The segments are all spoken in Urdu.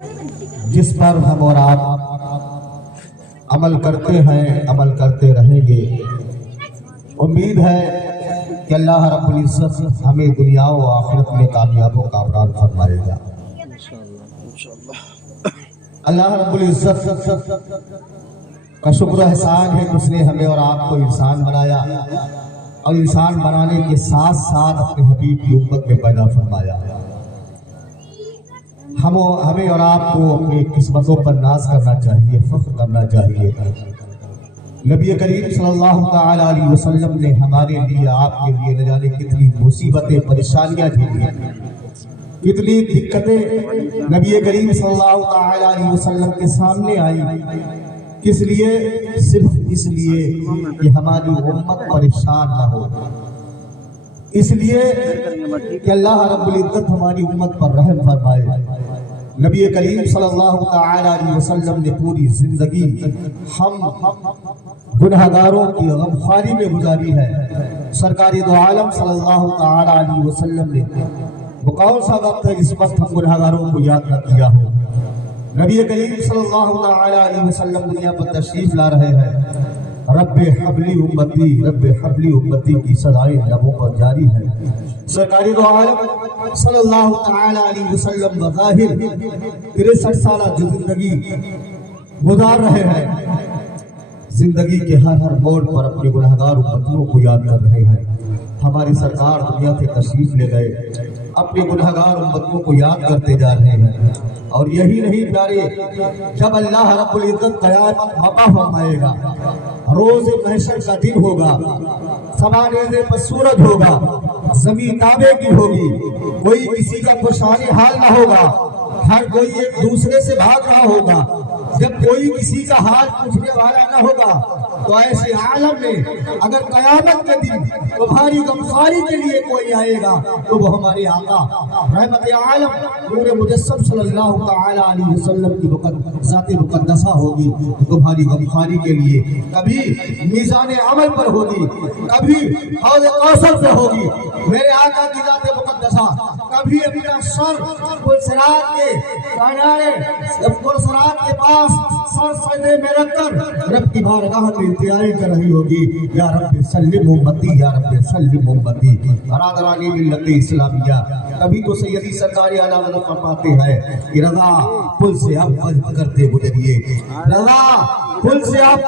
جس پر ہم اور آپ عمل کرتے ہیں، عمل کرتے رہیں گے۔ امید ہے کہ اللہ رب العزت ہمیں دنیا و آخرت میں کامیاب و کامران فرمائے گا۔ اللہ رب العزت کا شکر و احسان ہے کہ اس نے ہمیں اور آپ کو انسان بنایا، اور انسان بنانے کے ساتھ ساتھ اپنے حبیب کی امت میں پیدا فرمایا۔ ہمیں اور آپ کو اپنی قسمتوں پر ناز کرنا چاہیے، فخر کرنا چاہیے۔ نبی کریم صلی اللہ تعالی علیہ وسلم نے ہمارے لیے، آپ کے لیے نہ جانے کتنی مصیبتیں، پریشانیاں جھیلی، کتنی دقتیں نبی کریم صلی اللہ تعالی علیہ وسلم کے سامنے آئی۔ کس لیے؟ صرف اس لیے کہ ہماری امت پریشان نہ ہو، اس لیے کہ اللہ رب العزت ہماری امت پر رحم فرمائے۔ نبی کریم صلی اللہ تعالی علیہ وسلم نے پوری زندگی ہم گنہگاروں کی غمخواری میں گزاری ہے۔ سرکار دو عالم صلی اللہ تعالی علیہ وسلم نے وہ کون سا وقت ہے جس وقت ہم گنہگاروں کو یاد نہ کیا ہو؟ نبی کریم صلی اللہ تعالی علیہ وسلم دنیا پر تشریف لا رہے ہیں۔ رب حبلی امتی، رب حبلی امتی کی صدائیں لبوں پر جاری ہے۔ سرکار دو عالم صلی اللہ تعالی علیہ وسلم بظاہر 63 سالہ جو زندگی گزار رہے ہیں، زندگی کے ہر موڑ پر اپنے گنہگار امتیوں کو یاد کر رہے ہیں۔ ہماری سرکار دنیا سے تشریف لے گئے، اپنے گنہگار امتیوں کو یاد کرتے جا رہے ہیں۔ اور یہی نہیں پیارے، جب اللہ رب العزت قیامت وقع فرمائے گا، روز محشر کا دن ہوگا، سواریزے پر سورج ہوگا، زمین تابے کی ہوگی، کوئی کسی کا خوشحال حال نہ ہوگا، ہر کوئی ایک دوسرے سے بھاگ رہا ہوگا، جب کوئی کسی کا حال پوچھنے والا نہ ہوگا، تو ایسے عالم میں اگر قیامت کے دن تمہاری غمخواری کے لیے کوئی آئے گا تو وہ ہمارے آقا رحمت عالم نور مجسم صلی اللہ تعالی علیہ وسلم کی ذات مقدسہ ہوگی، تمہاری غمخواری کے لیے کبھی میزان عمل پر ہوگی، کبھی حوض کوثر پہ ہوگی۔ میرے آقا کی ذات مقدسہ کبھی اپنا سر پلسرات کے کنارے، پلسرات کے پاس سر سجدے میں رکھ کر رب کی بارگاہ میں انتظار کر رہی ہوگی، یا رب سلم امتی، یا رب سلم امتی۔ برادران ملت اسلامیہ، کبھی تو سیدی سرکار اعلیٰ فرماتے ہیں کہ رضا پل سے اب وقت کرتے گزریے، رضا پل سے اب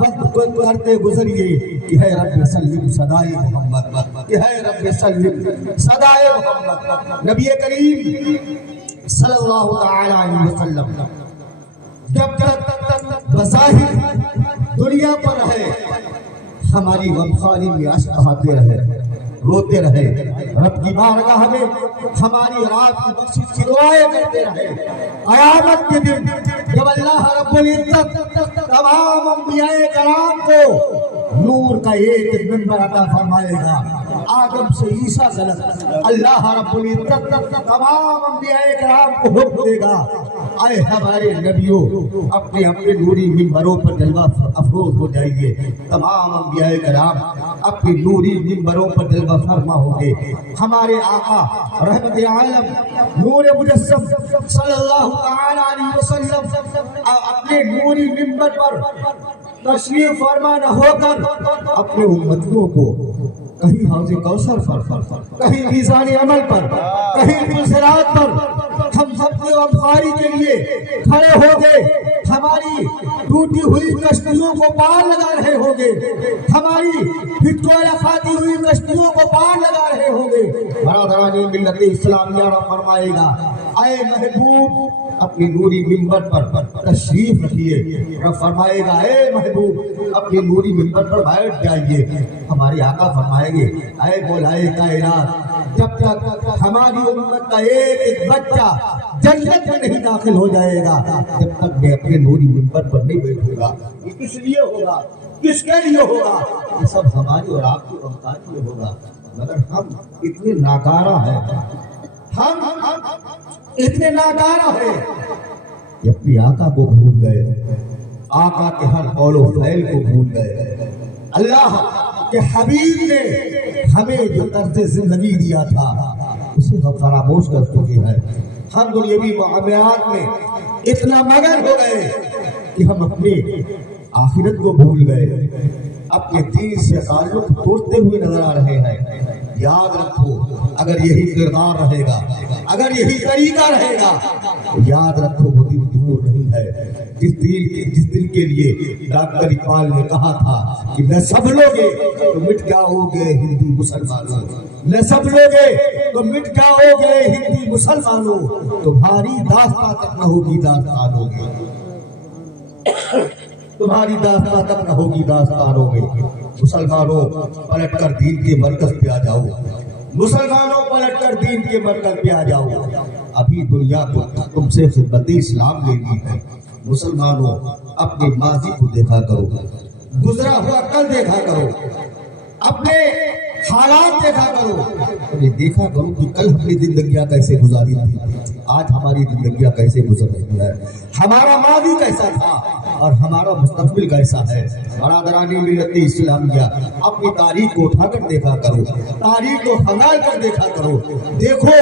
وقت کرتے گزریے، کہ ہے رب سلم صدائے محمد، کہ ہے رب سلم صدائے محمد۔ نبی کریم صلی اللہ تعالی علیہ وسلم جب تک بظاہر دنیا پر رہے، ہماری غمخواری میں اشک بہاتے رہے، روتے رہے، رب کی بارگاہ میں ہماری رات کی بخشش کی دعائیں کرتے رہے۔ قیامت کے دن جب اللہ رب العزت تمام انبیاء کرام کو نور کا ایک منبر عطا فرمائے گا، آدم سے عیسیٰ تک اللہ رب العزت تمام انبیاء کرام کو حکم دے گا، اے ہمارے نبیوں اپنے اپنے نوری منبروں پر جلوہ افروز ہو جائیے۔ تمام انبیاء کرام اپنے نوری منبروں پر جلوہ فرما ہوں گے۔ ہمارے آقا رحمت عالم نور مجسم صلی اللہ تعالی علیہ وسلم اپنے نوری منبر پر تشریف فرما نہ ہو کر اپنے امتیوں کو کہیں حوض کوثر پر، کہیں میزان عمل پر، کہیں پلسرات پر ہم سب کی غمخواری کے لیے کھڑے ہو گئے، ہماری ٹوٹی ہوئی کشتیوں کو پار لگا رہے ہوں گے، ہماری پھٹکولا کھاتی ہوئی کشتیوں کو پار لگا رہے ہوں گے۔ برادران ملت اسلامیہ فرمائے گا، اے محبوب اپنی نوری منبر پر تشریف رکھیے۔ رب فرمائے گا، اے محبوب اپنی نوری منبر پر بیٹھ جائیے۔ ہمارے آقا فرمائیں گے، اے مولائے کائنات، جب تک ہماری امت کا ایک بچہ جنت میں نہیں داخل ہو جائے گا، جب تک میں اپنے نوری منبر پر نہیں بیٹھوں گا۔ یہ کس لیے ہوگا؟ کس کے لیے ہوگا؟ یہ سب ہماری اور آپ کی غمخواری میں ہوگا۔ مگر ہم اتنے ناکارہ ہیں، ہم اتنے ناکارہ ہیں کہ اپنے آقا کو بھول گئے، آقا کے ہر قول و فعل کو بھول گئے۔ اللہ کہ حبیب نے ہمیں جو طرز زندگی دیا تھا اسے ہم فراموش کر چکے ہیں۔ ہم دنیاوی معاملات میں اتنا مگن ہو گئے کہ ہم اپنے آخرت کو بھول گئے، اپنے دین سے تعلق توڑتے ہوئے نظر آ رہے ہیں۔ یاد رکھو، اگر یہی کردار رہے گا، اگر یہی طریقہ رہے گا، تو یاد رکھو وہ دن دور نہیں ہے جس دن کے لیے ڈاکٹر اقبال نے کہا تھا کہ نہ سب لوگے تو مٹ جاؤ گے ہندی مسلمانوں، نہ سب لوگے تو مٹ جاؤ گے ہندی مسلمانوں، تمہاری داستان تک نہ ہوگی داستانوں میں، تمہاری داستان تک نہ ہوگی داستانوں میں۔ مسلمانوں پلٹ کر دین کے مرکز پہ آ جاؤ، مسلمانوں پلٹ کر دین کے مرکز پہ آ جاؤ، ابھی دنیا کو تم سے خدمت اسلام لینی ہے۔ مسلمانوں اپنے ماضی کو دیکھا کرو، گزرا ہوا کل دیکھا کرو، اپنے حالات دیکھا کرو، دیکھا کرو کہ کل ہم نے زندگیاں کیسے گزاری تھی، آج ہماری زندگیاں کیسے گزر رہی ہے، ہمارا ماضی کیسا تھا اور ہمارا مستقبل کیسا ہے۔ برادران ملت اسلامیہ، اپنی تاریخ کو اٹھا کر دیکھا کرو، تاریخ کو کھنگال کر دیکھا کرو، دیکھو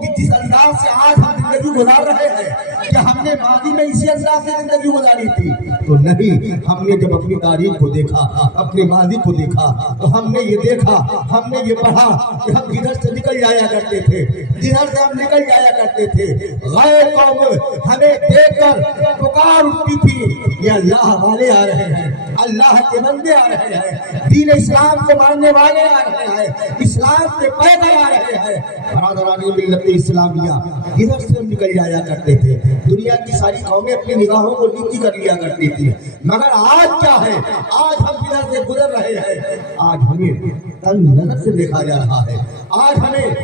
کہ جس انداز سے آج ہم زندگی گزار رہے ہیں، کیا ہم نے ماضی میں اسی انداز سے زندگی گزاری تھی؟ تو نہیں، ہم نے جب اپنی تاریخ کو دیکھا، اپنے ماضی کو دیکھا، تو ہم نے یہ دیکھا، ہم نے یہ پڑھا کہ ہم جدھر سے نکل جایا کرتے تھے، جدھر سے ہم نکل جایا کرتے تھے، غیر قوم ہمیں دیکھ کر پکار اٹھتی تھی، یہ اللہ والے آ رہے ہیں، اللہ کے بندے آ رہے ہیں، دین اسلام کو ماننے والے آ رہے ہیں، اسلام کے پیغام آ رہے ہیں۔ برادران ملت اسلامیہ، جدھر سے ہم نکل جایا کرتے تھے، دنیا کی ساری قومیں اپنی نگاہوں کو نیچی کر لیا کرتی تھی، مگر آج کیا ہے؟ آج ہم جدھر سے گزر رہے ہیں، آج ہمیں تنگ نظر سے دیکھا جا رہا ہے، آج ہمیں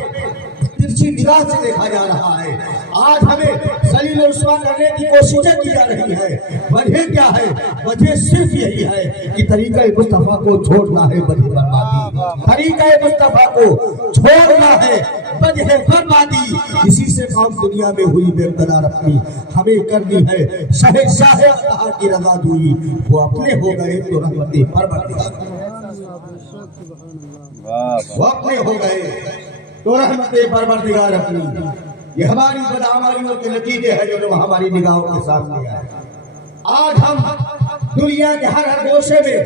ترچھی نگاہ سے دیکھا جا رہا ہے، آج ہمیں ذلیل و رسوا کرنے کی کوششیں کی جا رہی ہے۔ وجہ کیا ہے؟ وجہ صرف یہی ہے کہ طریقہ مصطفیٰ کو چھوڑنا ہے وجہ بربادی، طریقہ مصطفیٰ کو چھوڑنا ہے وجہ بربادی۔ اسی سے قوم دنیا میں ہوئی بے اقتدار، اپنی ہمیں کرنی ہے شہنشاہ اللہ کی رضا جوئی، وہ اپنے ہو گئے تو رحمت پروردگار، وہ اپنے ہو گئے تو رحمت پروردگار اپنی۔ یہ ہماری بدعمالیوں کے نتیجے ہیں جو ہماری نگاہوں کے سامنے آئے۔ آج ہم دنیا کے ہر گوشے میں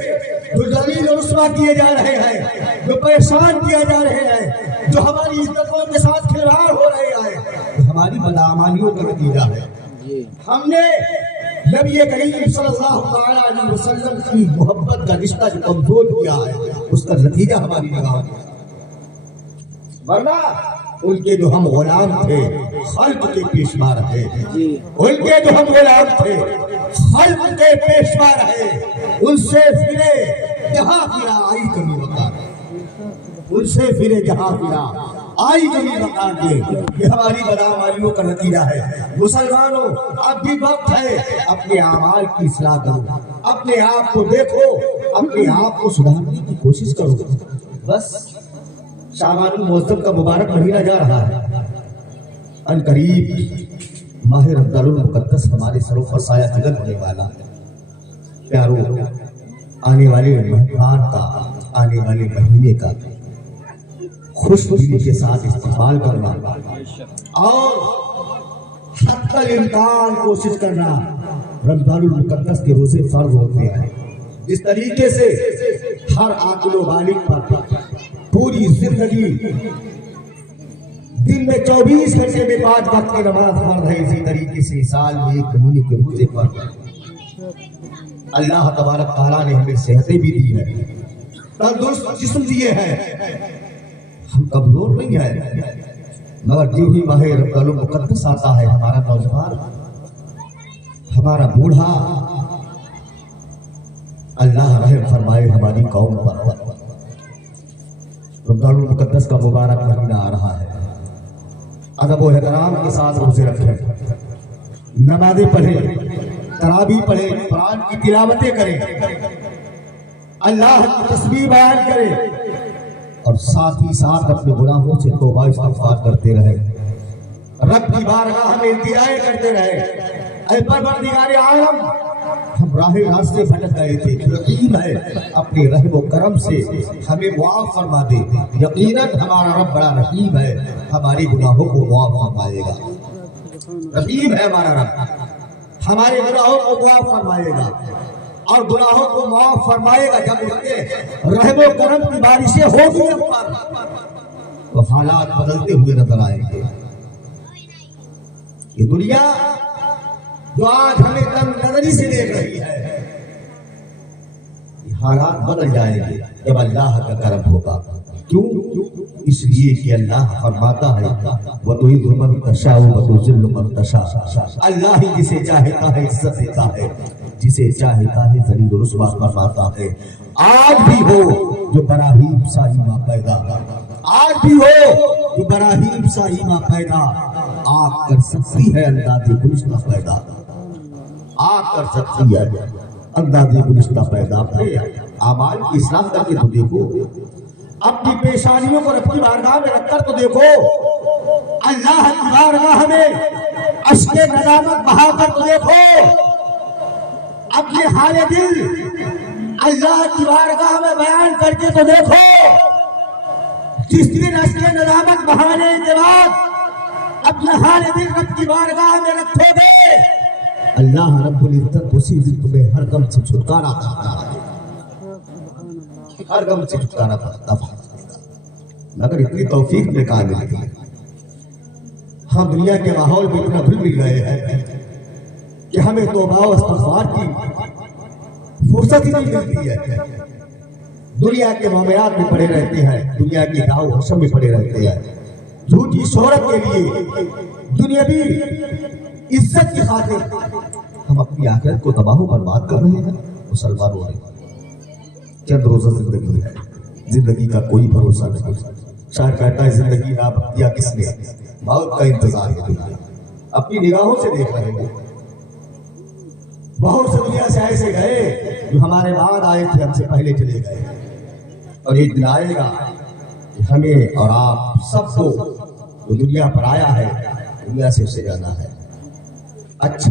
جو ذلیل و رسوا کیے جا رہے ہیں، جو پریشان کیے جا رہے ہیں، جو ہماری عزتوں کے ساتھ کھلواڑ ہو رہے ہیں، ہماری بدعمالیوں کا نتیجہ ہے۔ ہم نے نبی کریم صلی اللہ علیہ وسلم کی محبت کا رشتہ جو کمزور کیا ہے، اس کا نتیجہ ہماری نگاہوں میں، ورنہ ان کے جو ہم غلام تھے خلق کے پیشوا رہے، ان کے جو ہم غلام تھے خلق کے پیشوا رہے، ان سے پھرے جہاں پھرا آئی کمی وقار، ان سے پھرے جہاں پھرا آئی کمی وقار دے۔ یہ ہماری بدعمالیوں کا نتیجہ ہے۔ مسلمانوں اب بھی وقت ہے اپنے اعمال کی اصلاح کرو، اپنے آپ کو دیکھو، اپنے آپ کو سدھارنے کی کوشش کرو۔ بس شعبان المعظم کا مبارک مہینہ جا رہا ہے، ان قریب ماہ رمضان المقدس ہمارے سروں پر سایہ فگن ہونے والا ہے۔ پیارو، آنے والے مہمان کا، آنے والے مہینے کا خوش دلی کے ساتھ استقبال کرنا اور حتی الامکان کوشش کرنا۔ رمضان المقدس کے روزے فرض ہوتے ہیں، اس طریقے سے ہر عاقل و بالغ پر پوری زندگی دن میں 24 گھنٹے میں 5 وقت کی نماز فرض ہے، اسی طریقے سے سال میں 1 مہینے کے روزے فرض ہیں۔ اللہ تبارک تعالیٰ نے ہمیں صحتیں بھی دی ہے، تندرست جسم دیے ہیں، ہم کمزور نہیں ہیں، مگر جو ہی ماہ رمضان المقدس آتا ہے، ہمارا نوجوان، ہمارا بوڑھا، اللہ رحم فرمائے ہماری قوم پر۔ رمضان المقدس کا مبارک مہینہ آ رہا ہے، ادب و احترام کے ساتھ روزے رکھیں، نمازیں پڑھیں، تراویح پڑھیں، قرآن کی تلاوتیں کریں، اللہ کی تسبیح بیان کریں، اور ساتھ ہی ساتھ اپنے گناہوں سے توبہ استغفار کرتے رہیں، رب کی بارگاہ میں التجا کرتے رہیں۔ اے پروردگار عالم، ہم راہ راستے بھٹک گئے تھے، یقین ہے اپنے رحم و کرم سے ہمیں معاف فرما دے، یقیناً ہمارا رب بڑا رحیم ہے، ہماری گناہوں کو معاف فرمائے گا۔ رحیم ہے ہمارا رب، ہمارے گناہوں کو معاف فرمائے گا اور گناہوں کو معاف فرمائے گا جب اس کے رحم و کرم کی بارشیں ہوگی ہم پر تو حالات بدلتے ہوئے نظر آئیں گے۔ یہ دنیا جو آج ہمیں تنگ نظری سے دیکھ رہی ہے، یہ حالات بدل جائیں گے جب اللہ کا کرم ہوگا۔ کیوں؟ اس لیے کہ اللہ فرماتا ہے وَتُعِزُّ مَن تَشَاءُ وَتُذِلُّ مَن تَشَاءُ، اللہ ہی جسے چاہتا ہے عزت دیتا ہے، جسے چاہتا ہے ذلیل و رسوا فرماتا ہے۔ آج بھی ہو جو براہیم سا ایماں پیدا، آج بھی ہو جو براہیم سا ایماں پیدا، آپ کر سکتی ہے انداز گلشتہ پیدا، آپ کر سکتی ہے انداز گلشتہ پیدا۔ اپنے اعمال کی اصلاح کر کے تو دیکھو، اپنی پیشانیوں کو رب کی بارگاہ میں رکھ کر تو دیکھو، اللہ کی بارگاہ میں اشک ندامت بہا کر تو دیکھو، اپنے حال دل اللہ کی بارگاہ میں بیان کر کے تو دیکھو۔ جس دن اشک ندامت بہانے کے بعد اپنا حال دل رب کی بارگاہ میں رکھو گے، اللہ رب العزت اسی دن تمہیں ہر غم سے چھٹکارا کرتا ہے، ہر غم سے چھٹکارا کرتا ہے۔ مگر اتنی توفیق میں کہاں ملتی ہے؟ ہم دنیا کے ماحول میں اتنا بھول بھی گئے ہیں کہ ہمیں توبہ و استغفار کی فرصت ہی نہیں ملتی ہے۔ دنیا کے معاملات میں پڑے رہتے ہیں، دنیا کی داؤ حشم میں پڑے رہتے ہیں، جھوٹی شہرت کے لیے، دنیاوی عزت کی خاطر ہم اپنی آخرت کو تباہ و برباد کر رہے ہیں۔ مسلمان ہو رہے ہیں، چند روزہ زندگی ہے، زندگی کا کوئی بھروسہ نہیں۔ شاعر کہتا ہے زندگی نہ دیا کس نے، موت کا انتظار ہے دنیا۔ اپنی نگاہوں سے دیکھ رہے ہیں، بہت سے دنیا سے ایسے گئے جو ہمارے بعد آئے تھے، ہم سے پہلے چلے گئے، اور ایک دن آئے گا کہ ہمیں اور آپ سب کو جو دنیا پر آیا ہے دنیا سے اسے جانا ہے۔ اچھے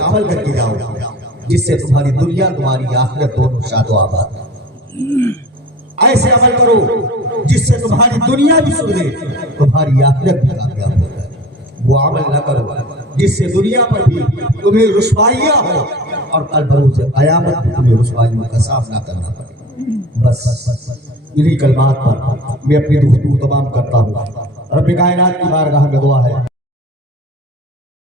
عمل کر کے جاؤ جس سے تمہاری دنیا تمہاری آخرت دونوں شاد و آباد۔ ایسے عمل کرو جس سے تمہاری دنیا بھی سدھرے، تمہاری آخرت بھی کامیاب ہو جائے۔ وہ عمل نہ کرو جس سے دنیا پر بھی تمہیں رسوائیاں ہو اور کل بروز قیامت میں تمہیں رسوائیوں کا سامنا کرنا پڑے۔ بس انہی کلمات پر میں اپنی گفتگو تمام کرتا ہوں۔ رب کائنات کی بارگاہ میں دعا ہے